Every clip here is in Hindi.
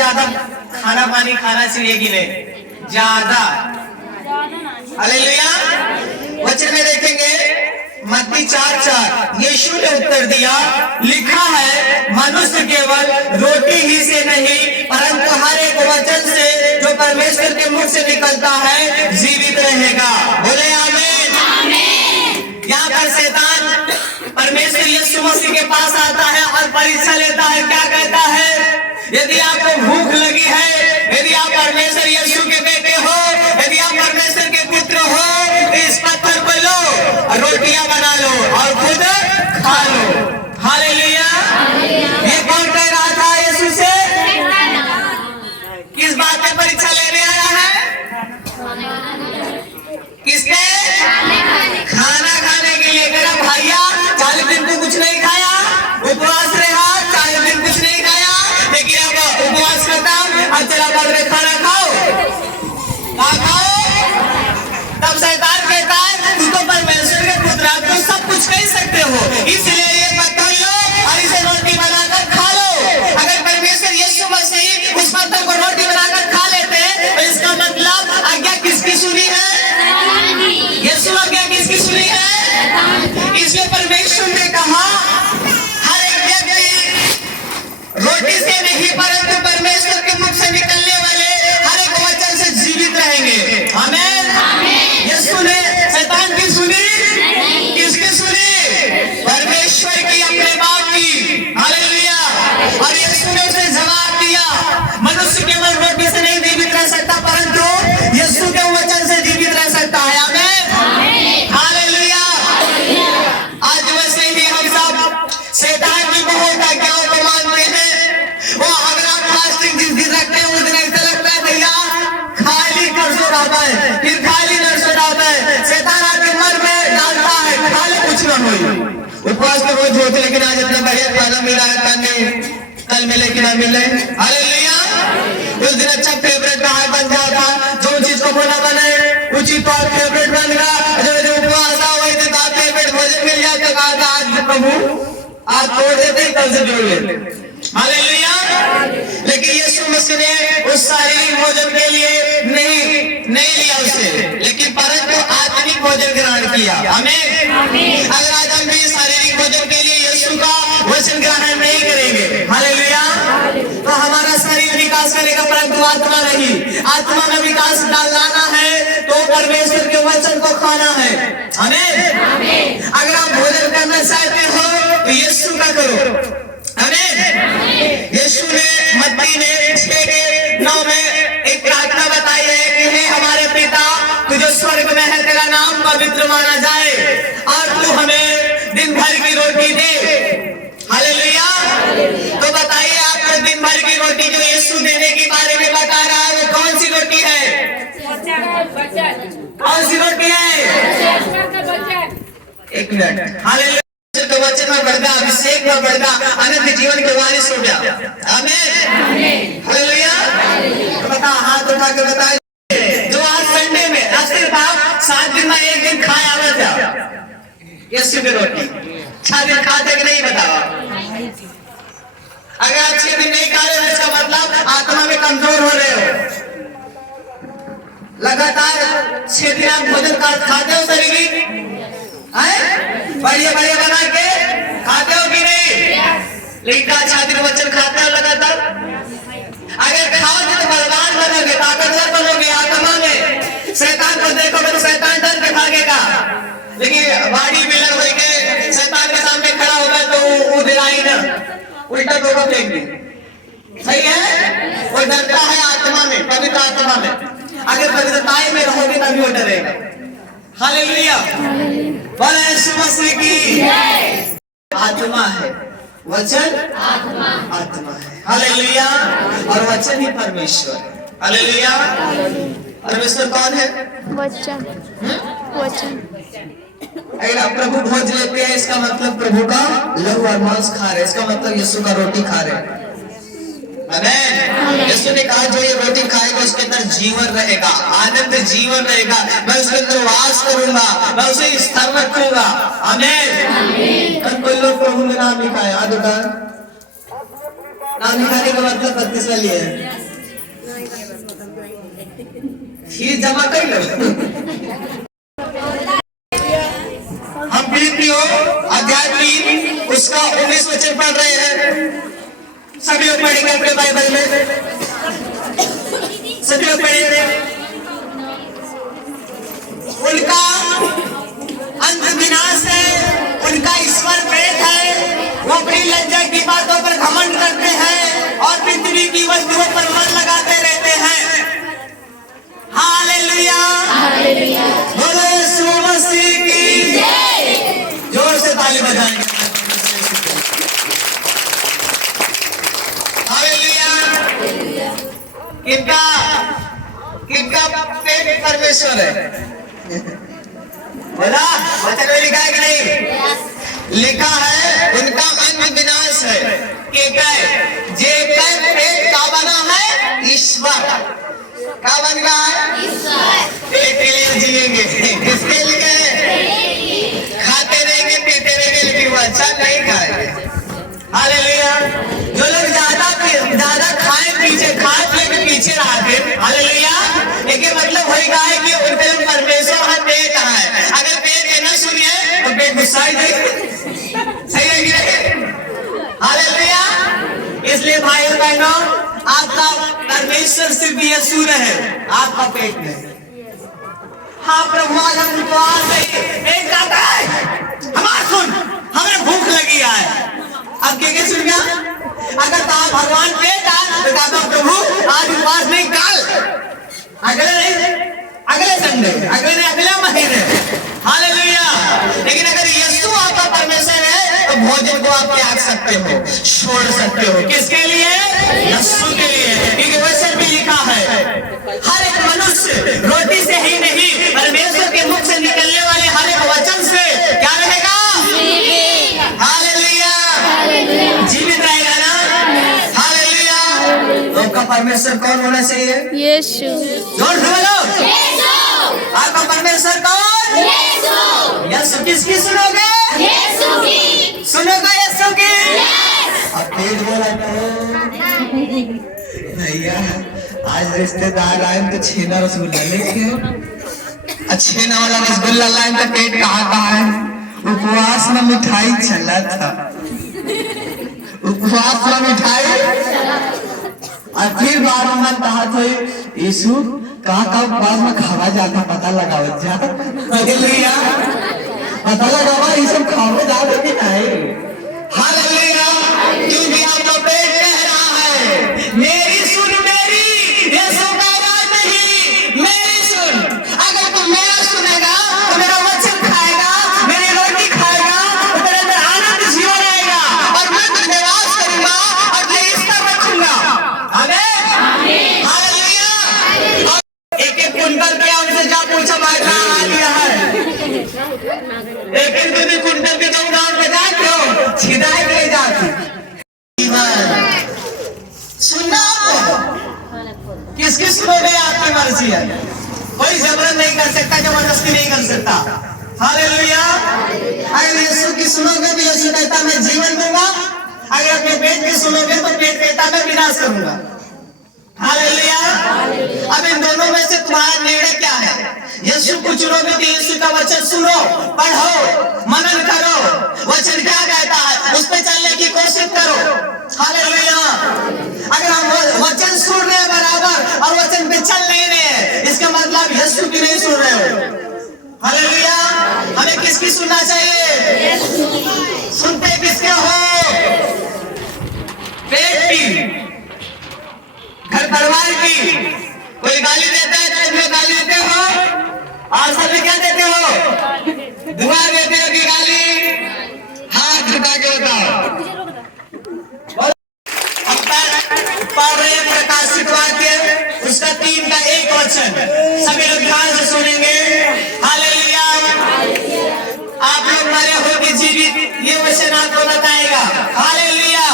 ज्यादा खाना पानी खाना चाहिए कि नहीं? ज्यादा। हालेलुया। वचन में देखेंगे मत्ती 4:4, यीशु ने उत्तर दिया, लिखा है मनुष्य केवल रोटी ही से नहीं परंतु हर एक वचन से जो परमेश्वर के मुख से निकलता है जीवित रहेगा। बोले आमीन। यहाँ पर शैतान परमेश्वर यीशु मसीह के पास आता है और परीक्षा लेता है। क्या कहता है? यदि आपको भूख लगी है, यदि आप परमेश्वर यीशु के बेटे हो, यदि आप परमेश्वर के पुत्र हो, तो इस पत्थर को लो और रोटियां बना लो और खुद खा लो। हालेलुया। ये कौन कह रहा था यीशु से? किस बात पे परीक्षा लेने आया है? किसके? खाना खाने के लिए। मेरा भैया 40 दिन को कुछ नहीं खाया, उपवास रहा, 40 दिन कुछ नहीं खाया, लेकिन अब उपवास करता अब चला कर खाना खाओ। खाओ। तब शैतान कहता है तू तो परमेश्वर के पुत्र, तू सब कुछ कह सकते हो, इसलिए ये पत्थर लो और इसे रोटी बनाकर खा लो। अगर परमेश्वर यीशु मसीह उस पत्थर को रोटी बनाकर खा लेते तो इसका मतलब आज्ञा किसकी सुनी है? यीशु आज्ञा किसकी सुनी है? इसलिए परमेश्वर ने कहा हर एक व्यक्ति रोटी से नहीं परंतु परमेश्वर के मुख से निकलने वाले हर एक वचन से जीवित रहेंगे। आमीन। यीशु ने शैतान की सुनी? किसकी सुनी? परमेश्वर की, अपने बाप की। हालेलुया। और यीशु ने उसे जवाब दिया, मनुष्य केवल रोटी से नहीं जीवित रह सकता परंतु यीशु के वचन से जीवित रह सकता है। आमीन। हालेलुया। आज वैसे ही हम सब शैतान की बहुत आज्ञाओं को मानते हैं। वो अगर आप फास्टिंग जिस दिन रखते हैं उस दिन ऐसा लगता है भैया खाली नर्सों डालता है, फिर खाली नर्सों डालता है। शैतान आपके मन में डालता है खाली कुछ न हो। उपवास तो रोज होते लेकिन आज इतना बढ़िया खाना मिल रहा है खाने, कल मिले कि ना मिले। हालेलुया। उस दिन अच्छा फेवरेट कहा बन गया था, जो चीज को बोला बने उचित और फेवरेट बन गया। जो उपवास था वही दिन फेवरेट भोजन मिल गया तो कहा था आज प्रभु आज तोड़ देते कल से जोड़ लेते। हालेलुया। लेकिन यीशु मसीह ने उस शारीरिक भोजन के लिए नहीं लिया उसे, लेकिन परंतु आत्मिक भोजन ग्रहण किया। आमीन। अगर आज हम भी शारीरिक भोजन के लिए यीशु का वचन ग्रहण नहीं करेंगे, हालेलुया, तो हमारा शरीर विकास करेगा परंतु आत्मा नहीं। आत्मा में विकास लाना है तो परमेश्वर के वचन को खाना है। आमीन। अगर आप भोजन करना चाहते हो तो यीशु का करो। आमीन। यीशु ने मत्ती ने 6:9 में एक प्रार्थना बताई है कि हे हमारे पिता तू जो स्वर्ग में है तेरा नाम पवित्र माना जाए और तू हमें दिन भर की रोटी दे। हालेलुया। तो बताइए आपको दिन भर की रोटी जो यीशु देने के बारे में बता रहा है वो कौन सी रोटी है? कौन सी रोटी है? एक मिनट। हालेलुया। तो वचन में बढ़ गया, अभिषेक में बढ़ गया, अनंत जीवन के वारिस हो गया। आमीन। हालेलुया। तो बता, हाथ उठा के बता जो आज संडे में सिर्फ आप 7 दिन में एक दिन खाए आवा था यीशु की रोटी, 6 दिन खाते कि नहीं बताओ? अगर आप 6 दिन नहीं खा रहे हो इसका मतलब आत्मा में कमजोर हो रहे हो। लगातार 6 दिन आप भोजन खाते हो शरीर बढ़िया बढ़िया बना के खाते हो कि नहीं? लेकिन अच्छा दिन वचन खाते हो लगातार। अगर खाओगे तो बलवान बनोगे, ताकतवर बनोगे आत्मा में। शैतान को देखोगे तो शैतान डर के भागेगा, लेकिन बॉडी बिल्डर हो के शैतान के सामने खड़ा होगा तो उधर आई ना उल्टा डोका फेंक दे। सही है? वो डरता है आत्मा में, पवित्र आत्मा में। अगर पवित्रताई में रहोगे तभी वो डरेगा। हालेलुया। बोले यीशु मसीह की आत्मा है, वचन आत्मा है। हालेलुया। और वचन ही परमेश्वर है। हालेलुया। परमेश्वर कौन है? वचन। अगर आप प्रभु भोज लेते हैं इसका मतलब प्रभु का लहू और मांस खा रहे, इसका मतलब यीशु का रोटी खा रहे। आमीन। यीशु ने कहा जो ये रोटी खाएगा उसके अंदर जीवन रहेगा, आनंद जीवन रहेगा, मैं उसके अंदर वास करूंगा, मैं उसे स्थिर रखूंगा। आमीन। कोई लोग प्रभु का नाम लिखा है, हाथ उठा। नाम लिखाने का मतलब 32 वाली है। फीस जमा कर लो। हम फिलिपियों अध्याय 3 उसका 19 वचन पढ़ रहे हैं। सभी लोग पढ़ेंगे अपने बाइबल में, सभी लोग पढ़ेंगे। उनका अंत विनाश है, उनका ईश्वर प्रेत है, वो अपनी लज्जा की बातों पर घमंड करते हैं और पृथ्वी की वस्तुओं पर मन लगाते रहते हैं। हालेलुया, बोलो यीशु मसीह की जय। जोर से ताली बजाएंगे। हालेलुया। किनका किनका पेट परमेश्वर है? बोला वचन में लिखा है कि नहीं? लिखा है उनका अंत विनाश है। के कहे जे कर पेट का बना है ईश्वर। क्या बन रहा है? ईश्वर। पेट के लिए जिएंगे, किसके लिए? खाते रहेंगे पीते रहेंगे, लेकिन वो अच्छा नहीं खाएंगे। हालेलुया। जो लोग ज्यादा खाए पीछे खाए पिए के पीछे रहते, हालेलुया, लेकिन मतलब वही कहा है कि उनके लिए परमेश्वर है पेट है। अगर पेट के ना सुनिए तो पेट गुस्सा ही देगा। सही है कि नहीं? हालेलुया। इसलिए भाई बहनों, आपका परमेश्वर सिर्फ यीशु है, आपका पेट में। हाँ प्रभु, आज हम उपवास है, पेट कहता है हमारा सुन, हमें भूख लगी है। अब क्या सुन गया? अगर तो भगवान पेट है तो कहता प्रभु आज उपवास नहीं, कल, अगले संडे, अगले महीने। हालेलुया। लेकिन अगर यीशु आपका परमेश्वर है तो भोजन को आप त्याग सकते हो, छोड़ सकते हो। किसके लिए? यीशु के लिए। क्योंकि वचन में लिखा है हर एक मनुष्य रोटी से ही नहीं, परमेश्वर के मुख से निकलने वाले हर एक वचन से क्या रहेगा? हालेलुया, जीवित रहेगा ना। हालेलुया। तो आपका परमेश्वर कौन होना चाहिए? यीशु। जोर से बोलो, आपका परमेश्वर कौन? यीशु। यीशु किसकी सुनोगे? यीशु की। सुनोगे यीशु की? अब पेट बोला भैया आज रिश्तेदार आए तो छेना रसगुल्ला लेके, छेना वाला रसगुल्ला लाए तो पेट कहाँ है? उपवास में मिठाई चला था, उपवास में मिठाई। और फिर बार मन कहा था यीशु कहाँ उपवास में खावा जाता, पता लगाओ जा। हालेलुया, पता लगाओ ये सब खावा जाता कि नहीं। हालेलुया। क्योंकि आपका पेट कह रहा है मेरी सुन, मेरी यीशु का आवाज नहीं, मेरी सुन। अगर तू मेरा सुनेगा तो मेरा वचन खाएगा, मेरी रोटी खाएगा तो तेरे अंदर आनंद जीवन आएगा और मैं तुझे निवास करूंगा और तुझे इस पर रखूंगा। आमीन। हालेलुया। एक कुंटल पे उनसे जा पूछो बाइबल आ गया है। एक कुंटल के जो उदाहरण बता क्यों छिदाई के जाती सुनना आपको, किसकी सुनोगे? आपकी मर्जी है, कोई जबरन नहीं कर सकता, जबरदस्ती नहीं कर सकता। हालेलुया। अगर यीशु की सुनोगे तो यीशु कहता मैं जीवन दूंगा, अगर अपने पेट की सुनोगे तो पेट कहता मैं विनाश करूंगा। हालेलुया। अब इन दोनों में से तुम्हारा निर्णय क्या है? यीशु को चुनोगे तो यीशु का वचन सुनो, पढ़ो, मनन करो, वचन क्या कहता है उस पर चलने की कोशिश करो। हालेलुया। अगर हम वचन सुन रहे हैं बराबर और वचन पे चल नहीं रहे, इसका मतलब यीशु की नहीं सुन रहे हो। हालेलुया। हमें किसकी सुनना चाहिए? सुनते किसके हो? पेट की, घर परिवार की। कोई गाली देता है तो इसमें गाली देते हो, और सब क्या देते हो? दुआ देते हो कि गाली? हाथ उठा के बताओ। प्रकाशित वाक्य उसका 3 का 1 वचन सभी लोग ध्यान से सुनेंगे। हालेलुया। आप लोग मरे हो कि जीवित, ये वचन आपको बताएगा। हालेलुया।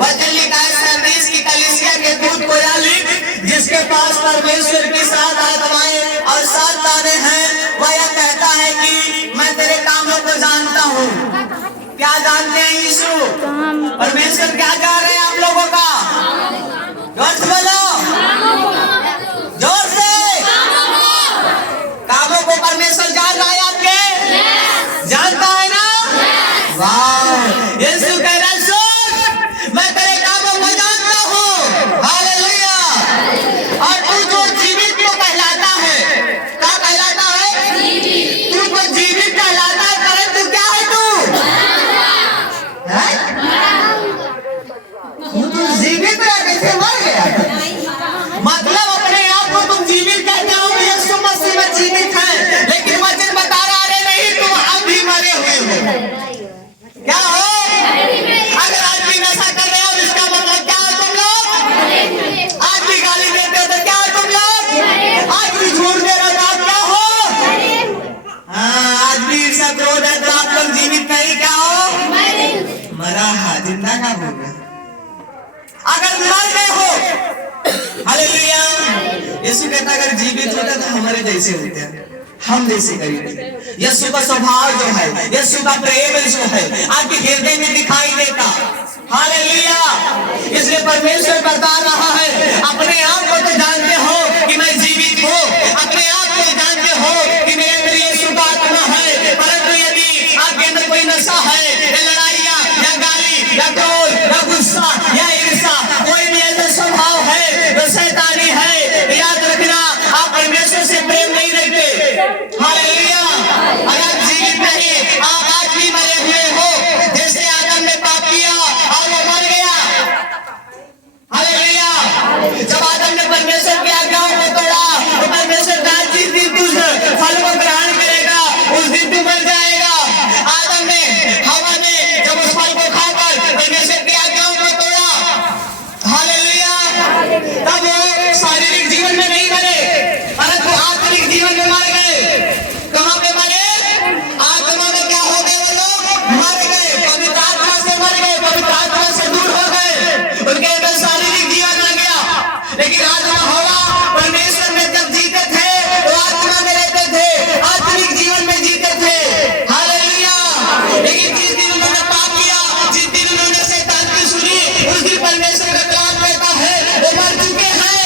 वचन लिखा है सरदीस की कलीसिया के दूत को यह लिख, जिसके पास परमेश्वर की 7 आत्माएं और 7 तारे हैं, वह यह कहता है कि मैं तेरे कामों को जानता हूँ। क्या जानते हैं यीशु? परमेश्वर क्या कह रहे हैं आप लोगों का? यीशु कहता है अगर जीवित होता तो हमारे जैसे होते हैं, हम जैसे करेंगे। यीशु का स्वभाव जो है, यीशु का प्रेम जो है आपके हृदय में दिखाई देता। हालेलुया। इसलिए परमेश्वर बता रहा है अपने आप को तो जानते हो कि मैं जीवित हूँ, अपने आप को जानते हो कि मेरे अंदर यीशु का आत्मा है, परंतु यदि आपके अंदर कोई नशा है या लड़ाइयाँ या गाली या क्रोध या गुस्सा या ईर्ष्या, कोई भी ऐसा स्वभाव है जो शैतानी है, याद रखना आप परमेश्वर से प्रेम नहीं रखते। हालेलुया। अगर जीवित नहीं, आप आज भी मरे हुए हो। जैसे आदम ने पाप किया और वो मर गया। हालेलुया। जब आदम ने परमेश्वर की आज्ञाओं को तोड़ा तो परमेश्वर कहा जिस दिन तू फल को ग्रहण करेगा उस दिन तू मर जाएगा। आदम ने, हवा ने जब उस फल को खाकर परमेश्वर की आज्ञाओं को तोड़ा, हालेलुया, तब वो शारीरिक जीवन में नहीं मरे परंतु आत्मिक जीवन में मर गए। कहां पे मरे? आत्मा में क्या हो गए? वो लोग मर गए, पवित्र आत्मा से मर गए, पवित्र आत्मा से दूर हो गए, उनके अंदर शारीरिक जीवन आ गया। लेकिन आत्मा हवा परमेश्वर में जब जीते थे तो आत्मा में रहते थे, आत्मिक जीवन में जीते थे। हालेलुया। लेकिन जिस दिन उन्होंने पाप किया, जिस दिन उन्होंने शैतान की सुनी, उस दिन परमेश्वर का कलाम कहता है वो मर चुके हैं।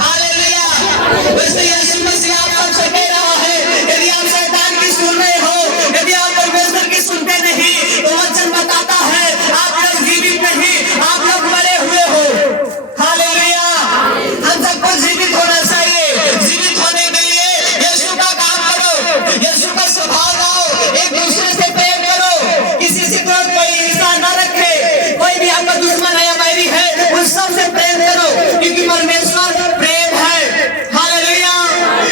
हालेलुया। वैसे यीशु मसीह आप सबसे कह रहा है यदि आप शैतान की सुन रहे हो, यदि आप परमेश्वर की सुनते नहीं तो वचन बताता है आप लोग जीवित नहीं, आप लोग मरे हुए हो। हालेलुया। हम सबको जीवित होना चाहिए। जीवित होने के लिए यीशु का काम करो, यीशु का स्वभाव लाओ, एक दूसरे से प्रेम करो, किसी से कोई ईर्ष्या न रखे, कोई भी आपका दुश्मन है या बैरी है उन सबसे प्रेम करो क्योंकि परमेश्वर प्रेम है। हालेलुया।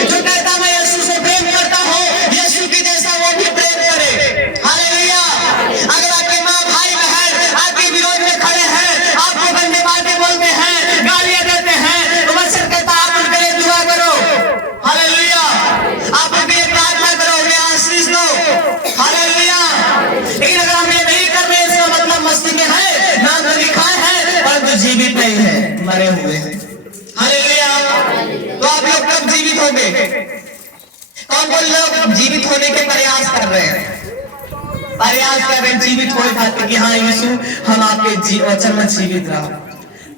जो कहता मैं यीशु से प्रेम करता हूँ, यीशु की जैसा वो भी प्रेम करे। हालेलुया। अगर आपके माँ भाई बहन आपके विरोध में खड़े हैं, आपको गंदी बातें बोलते हैं, गालियां देते हैं, तो वचन कहता आप उनके लिए दुआ करो। हालेलुया। आप उनके लिए प्रार्थना करो, उन्हें आशीष दो। हालेलुया। लेकिन अगर हम ये नहीं कर रहे इसका मतलब मस्ती में है, नाम तो लिखाए हैं परंतु जीवित नहीं है, मरे हुए हैं। हालेलुया। तो आप लोग कब जीवित होंगे? कौन कौन लोग जीवित होने के प्रयास कर रहे हैं? प्रयास कर रहे हैं जीवित हो खाते कि हाँ यीशु हम आपके वचन में जीवित रहो।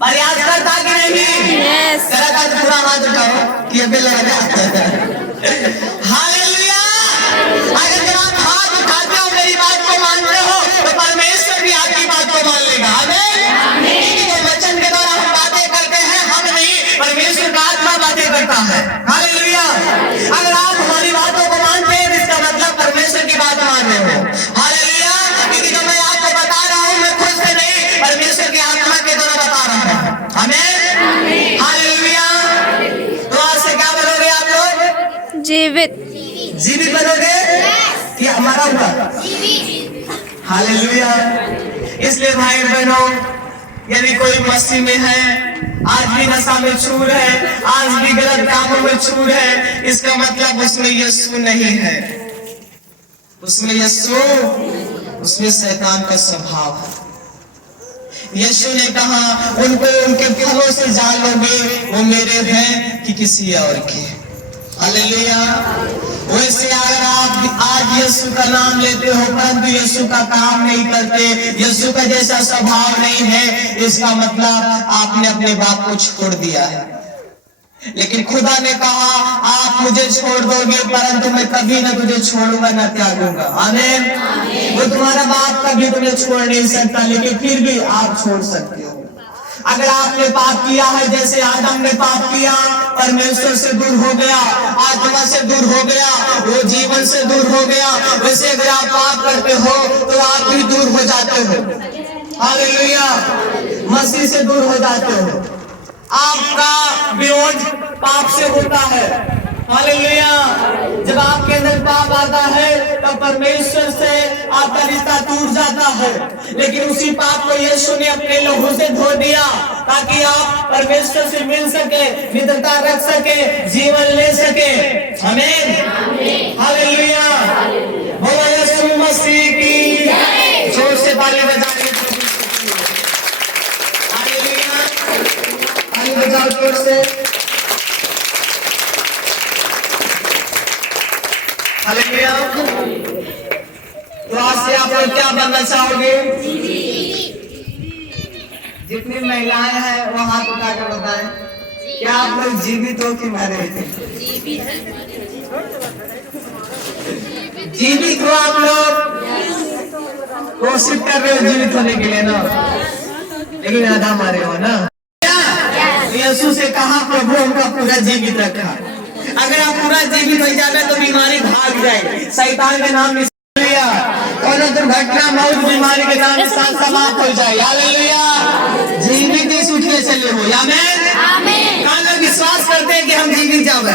प्रयास करता कि नहीं? जरा का पूरा हाथ उठाओ कि अभी लगा। हालेलुया। अगर जब आप हाथ उठाते हो मेरी बात को मानते हो तो परमेश्वर भी आपकी बात को मान लेगा। आमीन। वचन के द्वारा हम बातें करते हैं, हम नहीं, परमेश्वर का आत्मा बातें करता है। हालेलुया। अगर आप हमारी बातों को मानते हैं इसका मतलब परमेश्वर की बात मान रहे हो। हालेलुया। क्योंकि जो मैं आपको बता रहा हूँ मैं खुद से नहीं, परमेश्वर के आत्मा के द्वारा बता रहा हूँ। आमीन। हालेलुया। तो आज से क्या बनोगे आप लोग? जीवित। जीवित बनोगे कि हमारा हुआ? हालेलुया। इसलिए भाई बहनों, यदि कोई मसीह में है, आज भी नशा में चूर है, आज भी गलत कामों में चूर है, इसका मतलब उसमें यीशु नहीं है, उसमें यीशु, उसमें शैतान का स्वभाव है। यीशु ने कहा उनको उनके फलों से जान लोगे वो मेरे हैं कि किसी और के। हालेलुया। वैसे अगर आप आज यीशु का नाम लेते हो परंतु यीशु का काम नहीं करते, यीशु का जैसा स्वभाव नहीं है, इसका मतलब आपने अपने बाप को छोड़ दिया है। लेकिन खुदा ने कहा आप मुझे छोड़ दोगे परंतु मैं कभी न तुझे छोड़ूंगा न त्यागूंगा। आमीन। वो तुम्हारा बाप कभी तुम्हें छोड़ नहीं सकता, लेकिन फिर भी आप छोड़ सकते हो। अगर आपने पाप किया है, जैसे आदम ने पाप किया, परमेश्वर से दूर हो गया, आत्मा से दूर हो गया, वो जीवन से दूर हो गया, वैसे अगर आप पाप करते हो तो आप भी दूर हो जाते हो। हालेलुया। मसीह से दूर हो जाते हो। आपका विरोध पाप से होता है। हालेलुया। जब आपके अंदर पाप आता है तब परमेश्वर से आपका रिश्ता टूट जाता है, लेकिन उसी पाप को यीशु ने अपने लहू से धो दिया ताकि आप परमेश्वर से मिल सके, मित्रता रख सके, जीवन ले सके। आमीन। हालेलुया। बोलो यीशु मसीह की जय। जोर से ताली बजाइए। हालेलुया। ताली बजाओ जोर से। हालेलुया। तो आज से आप लोग क्या बनना चाहोगे? जितनी महिलाएं हैं वो हाथ उठाकर बताएं, क्या आप लोग जीवित हो कि मरे थे? जीवित हो आप लोग? कोशिश कर रहे हो जीवित होने के लिए ना, लेकिन आधा मारे हो ना। यीशु से कहा प्रभु हमको पूरा जीवित रखा। अगर आप पूरा जीवित हो जाना तो बीमारी भाग जाए, शैतान के नाम लिया और दुर्घटना मौत बीमारी के नाम के साथ समाप्त हो जाए। हालेलुया। जीवित यीशु के चले हो, आमीन। कहाँ लोग विश्वास करते हैं कि हम जीवित जावे?